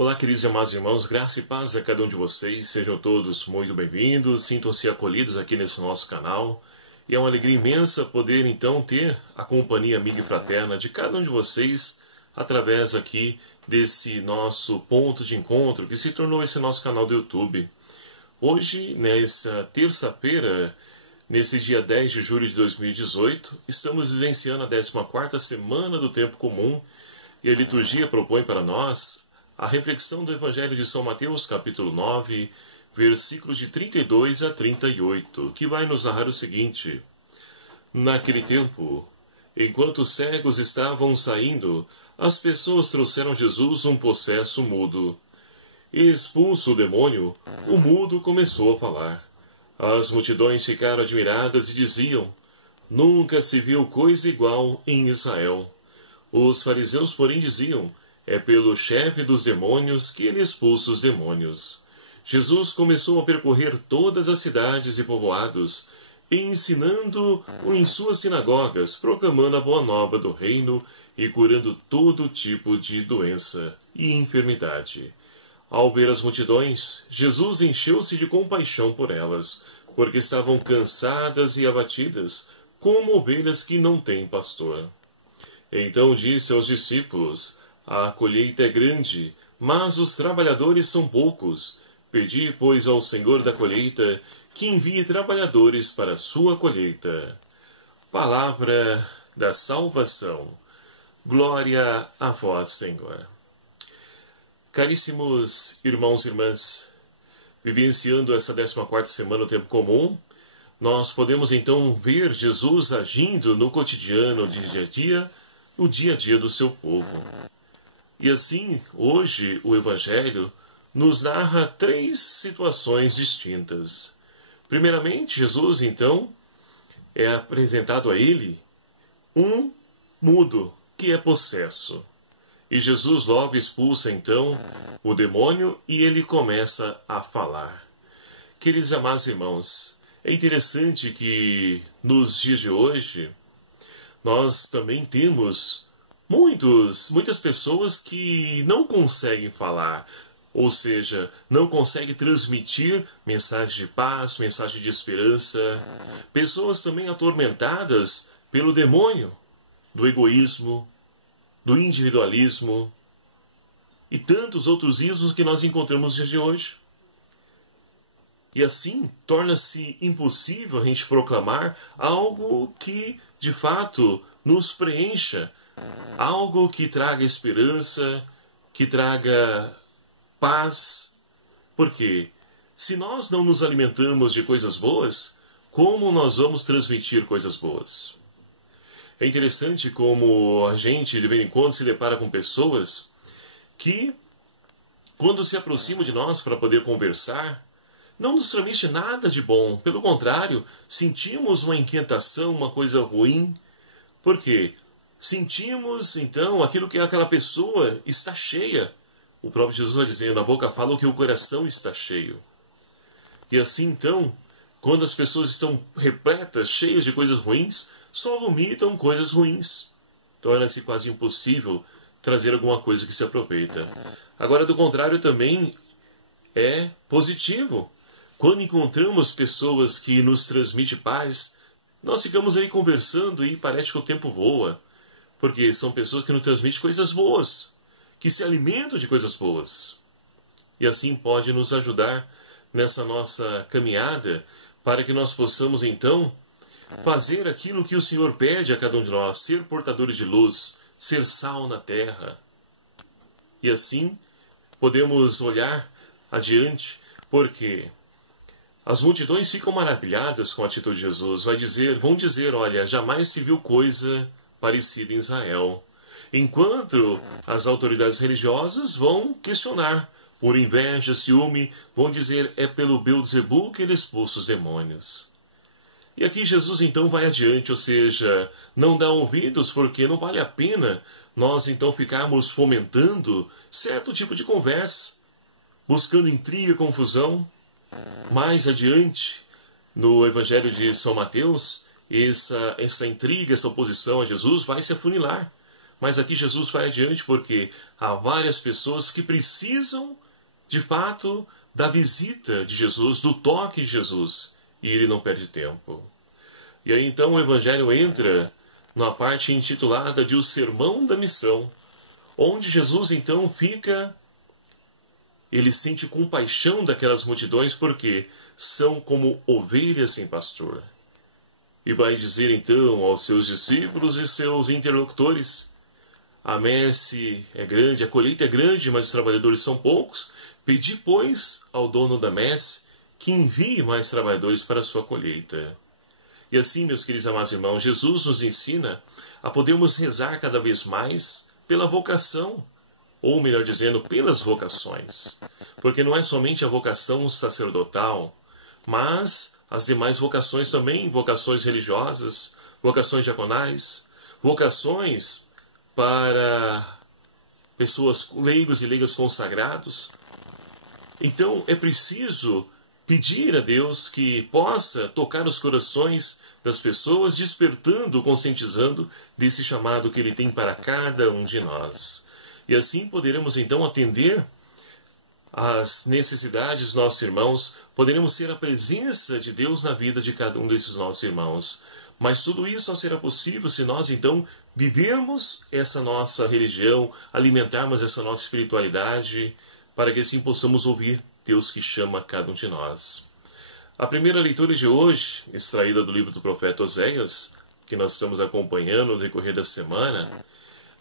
Olá, queridos e amados irmãos, graça e paz a cada um de vocês, sejam todos muito bem-vindos, sintam-se acolhidos aqui nesse nosso canal. E é uma alegria imensa poder então ter a companhia amiga e fraterna de cada um de vocês através aqui desse nosso ponto de encontro que se tornou esse nosso canal do YouTube. Hoje, nessa terça-feira, nesse dia 10 de julho de 2018, estamos vivenciando a 14ª semana do tempo comum e a liturgia propõe para nós a reflexão do Evangelho de São Mateus, capítulo 9, versículos de 32 a 38, que vai nos narrar o seguinte: Naquele tempo, enquanto os cegos estavam saindo, as pessoas trouxeram a Jesus um possesso mudo. E expulso o demônio, o mudo começou a falar. As multidões ficaram admiradas e diziam: Nunca se viu coisa igual em Israel. Os fariseus, porém, diziam: É pelo chefe dos demônios que ele expulsa os demônios. Jesus começou a percorrer todas as cidades e povoados, ensinando em suas sinagogas, proclamando a boa nova do reino e curando todo tipo de doença e enfermidade. Ao ver as multidões, Jesus encheu-se de compaixão por elas, porque estavam cansadas e abatidas, como ovelhas que não têm pastor. Então disse aos discípulos: A colheita é grande, mas os trabalhadores são poucos. Pedi, pois, ao Senhor da colheita que envie trabalhadores para a sua colheita. Palavra da salvação. Glória a vós, Senhor. Caríssimos irmãos e irmãs, vivenciando essa 14ª semana do tempo comum, nós podemos então ver Jesus agindo no cotidiano, no dia a dia do seu povo. E assim, hoje, o Evangelho nos narra 3 situações distintas. Primeiramente, Jesus, então, é apresentado a ele um mudo, que é possesso. E Jesus logo expulsa, então, o demônio e ele começa a falar. Queridos amados irmãos, é interessante que, nos dias de hoje, nós também temos muitas pessoas que não conseguem falar, ou seja, não conseguem transmitir mensagem de paz, mensagem de esperança. Pessoas também atormentadas pelo demônio do egoísmo, do individualismo e tantos outros ismos que nós encontramos nos dias de hoje. E assim, torna-se impossível a gente proclamar algo que, de fato, nos preencha, algo que traga esperança, que traga paz. Porque se nós não nos alimentamos de coisas boas, como nós vamos transmitir coisas boas? É interessante como a gente, de vez em quando, se depara com pessoas que, quando se aproximam de nós para poder conversar, não nos transmite nada de bom. Pelo contrário, sentimos uma inquietação, uma coisa ruim. Por quê? Sentimos, então, aquilo que aquela pessoa está cheia. O próprio Jesus vai dizendo, a boca fala o que o coração está cheio. E assim, então, quando as pessoas estão repletas, cheias de coisas ruins, só vomitam coisas ruins. Torna-se quase impossível trazer alguma coisa que se aproveita. Agora, do contrário, também é positivo. Quando encontramos pessoas que nos transmitem paz, nós ficamos aí conversando e parece que o tempo voa. Porque são pessoas que nos transmitem coisas boas, que se alimentam de coisas boas. E assim pode nos ajudar nessa nossa caminhada para que nós possamos então fazer aquilo que o Senhor pede a cada um de nós, ser portadores de luz, ser sal na terra. E assim podemos olhar adiante, porque as multidões ficam maravilhadas com a atitude de Jesus. Vão dizer, olha, jamais se viu coisa parecida em Israel. Enquanto as autoridades religiosas vão questionar, por inveja, ciúme, vão dizer, é pelo Beelzebul que ele expulsa os demônios. E aqui Jesus então vai adiante, ou seja, não dá ouvidos porque não vale a pena nós então ficarmos fomentando certo tipo de conversa, buscando intriga, confusão. Mais adiante, no Evangelho de São Mateus, essa intriga, essa oposição a Jesus vai se afunilar. Mas aqui Jesus vai adiante porque há várias pessoas que precisam, de fato, da visita de Jesus, do toque de Jesus. E ele não perde tempo. E aí então o Evangelho entra na parte intitulada de O Sermão da Missão, onde Jesus então fica, ele sente compaixão daquelas multidões porque são como ovelhas sem pastor. E vai dizer então aos seus discípulos e seus interlocutores: a messe é grande, a colheita é grande, mas os trabalhadores são poucos. Pedi, pois, ao dono da messe que envie mais trabalhadores para a sua colheita. E assim, meus queridos amados irmãos, Jesus nos ensina a podermos rezar cada vez mais pela vocação, ou melhor dizendo, pelas vocações. Porque não é somente a vocação sacerdotal, mas as demais vocações também, vocações religiosas, vocações diaconais, vocações para pessoas leigos e leigas consagrados. Então é preciso pedir a Deus que possa tocar os corações das pessoas, despertando, conscientizando desse chamado que Ele tem para cada um de nós. E assim poderemos então atender às necessidades dos nossos irmãos, poderemos ser a presença de Deus na vida de cada um desses nossos irmãos. Mas tudo isso só será possível se nós então vivermos essa nossa religião, alimentarmos essa nossa espiritualidade, para que assim possamos ouvir Deus que chama cada um de nós. A primeira leitura de hoje, extraída do livro do profeta Oséias, que nós estamos acompanhando no decorrer da semana,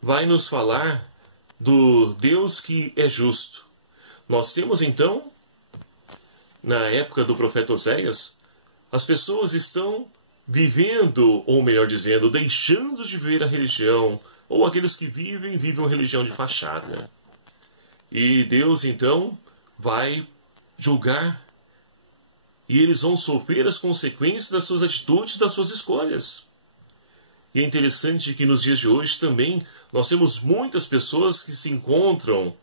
vai nos falar do Deus que é justo. Nós temos então, na época do profeta Oséias, as pessoas estão vivendo, ou melhor dizendo, deixando de viver a religião, ou aqueles que vivem uma religião de fachada. E Deus então vai julgar, e eles vão sofrer as consequências das suas atitudes, das suas escolhas. E é interessante que nos dias de hoje também nós temos muitas pessoas que se encontram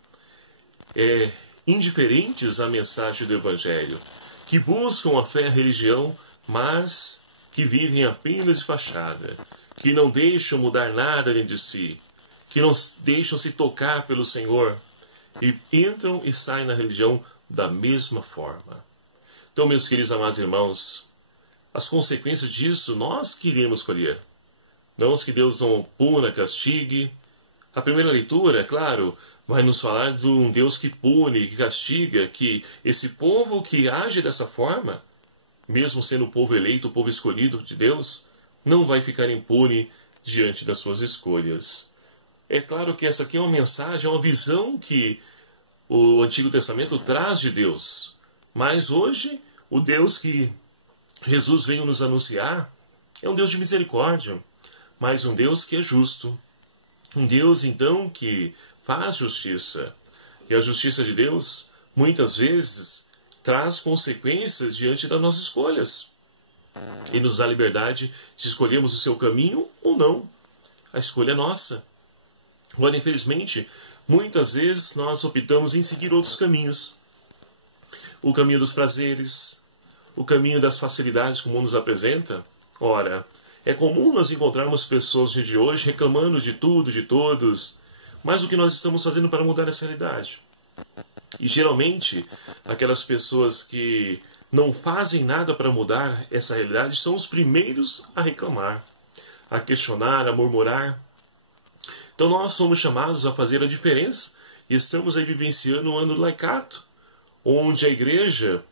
indiferentes à mensagem do Evangelho, que buscam a fé e a religião, mas que vivem apenas de fachada, que não deixam mudar nada dentro de si, que não deixam se tocar pelo Senhor, e entram e saem na religião da mesma forma. Então, meus queridos amados irmãos, as consequências disso nós que iremos colher. Não que Deus não puna, castigue. A primeira leitura, é claro, vai nos falar de um Deus que pune, que castiga, que esse povo que age dessa forma, mesmo sendo o povo eleito, o povo escolhido de Deus, não vai ficar impune diante das suas escolhas. É claro que essa aqui é uma mensagem, é uma visão que o Antigo Testamento traz de Deus. Mas hoje, o Deus que Jesus veio nos anunciar é um Deus de misericórdia, mas um Deus que é justo. Um Deus, então, que faz justiça. E a justiça de Deus, muitas vezes, traz consequências diante das nossas escolhas. E nos dá liberdade de escolhermos o seu caminho ou não. A escolha é nossa. Agora, infelizmente, muitas vezes nós optamos em seguir outros caminhos. O caminho dos prazeres, o caminho das facilidades que o mundo nos apresenta. Ora, é comum nós encontrarmos pessoas no dia de hoje reclamando de tudo, de todos, mas o que nós estamos fazendo para mudar essa realidade? E geralmente, aquelas pessoas que não fazem nada para mudar essa realidade são os primeiros a reclamar, a questionar, a murmurar. Então nós somos chamados a fazer a diferença e estamos aí vivenciando o ano do laicato, onde a igreja,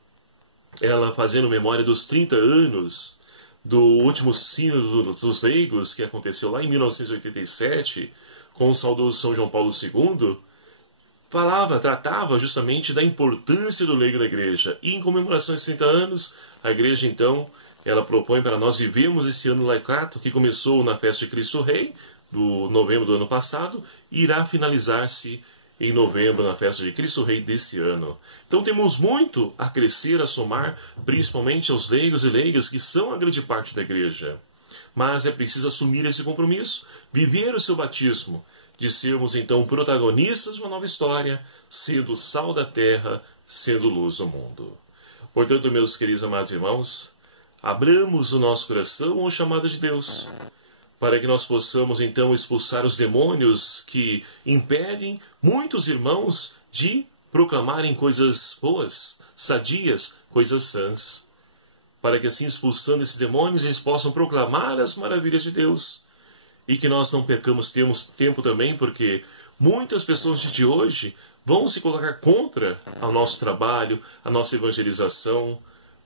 ela fazendo memória dos 30 anos do último sínodo dos leigos, que aconteceu lá em 1987, com o saudoso São João Paulo II, tratava justamente da importância do leigo na igreja. E em comemoração aos 30 anos, a igreja então, ela propõe para nós vivermos esse ano laicato, que começou na festa de Cristo Rei, do novembro do ano passado, e irá finalizar-se em novembro, na festa de Cristo Rei desse ano. Então temos muito a crescer, a somar, principalmente aos leigos e leigas, que são a grande parte da igreja. Mas é preciso assumir esse compromisso, viver o seu batismo, de sermos então protagonistas de uma nova história, sendo sal da terra, sendo luz do mundo. Portanto, meus queridos amados irmãos, abramos o nosso coração ao chamado de Deus. para que nós possamos então expulsar os demônios que impedem muitos irmãos de proclamarem coisas boas, sadias, coisas sãs. Para que assim, expulsando esses demônios, eles possam proclamar as maravilhas de Deus. E que nós não percamos tempo também, porque muitas pessoas de hoje vão se colocar contra o nosso trabalho, a nossa evangelização.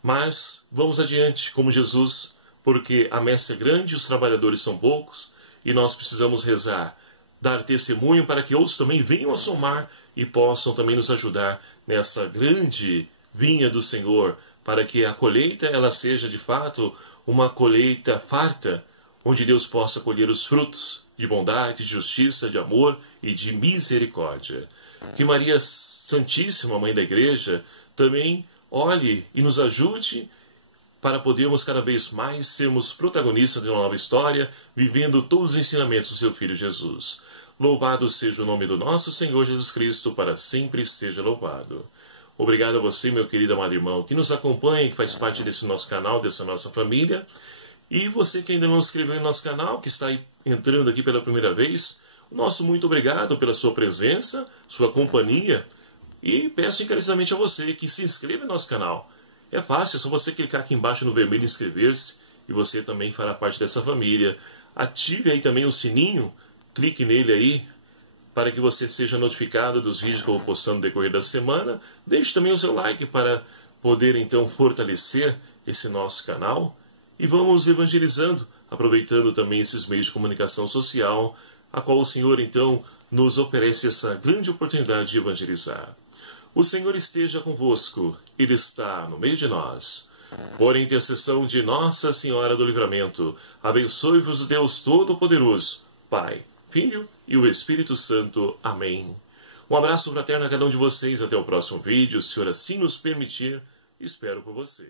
Mas vamos adiante, como Jesus, porque a messe é grande e os trabalhadores são poucos, e nós precisamos rezar, dar testemunho para que outros também venham a somar e possam também nos ajudar nessa grande vinha do Senhor, para que a colheita ela seja de fato uma colheita farta, onde Deus possa colher os frutos de bondade, de justiça, de amor e de misericórdia. Que Maria Santíssima, Mãe da Igreja, também olhe e nos ajude para podermos cada vez mais sermos protagonistas de uma nova história, vivendo todos os ensinamentos do seu Filho Jesus. Louvado seja o nome do nosso Senhor Jesus Cristo, para sempre seja louvado. Obrigado a você, meu querido amado irmão, que nos acompanha, que faz parte desse nosso canal, dessa nossa família. E você que ainda não se inscreveu no nosso canal, que está aí entrando aqui pela primeira vez, nosso muito obrigado pela sua presença, sua companhia. E peço encarecidamente a você que se inscreva no nosso canal. É fácil, é só você clicar aqui embaixo no vermelho e inscrever-se, e você também fará parte dessa família. Ative aí também o sininho, clique nele aí, para que você seja notificado dos vídeos que eu vou postando no decorrer da semana. Deixe também o seu like para poder então fortalecer esse nosso canal. E vamos evangelizando, aproveitando também esses meios de comunicação social, a qual o Senhor então nos oferece essa grande oportunidade de evangelizar. O Senhor esteja convosco, Ele está no meio de nós. Por intercessão de Nossa Senhora do Livramento, abençoe-vos o Deus Todo-Poderoso, Pai, Filho e o Espírito Santo. Amém. Um abraço fraterno a cada um de vocês. Até o próximo vídeo. Se o Senhor assim nos permitir, espero por você.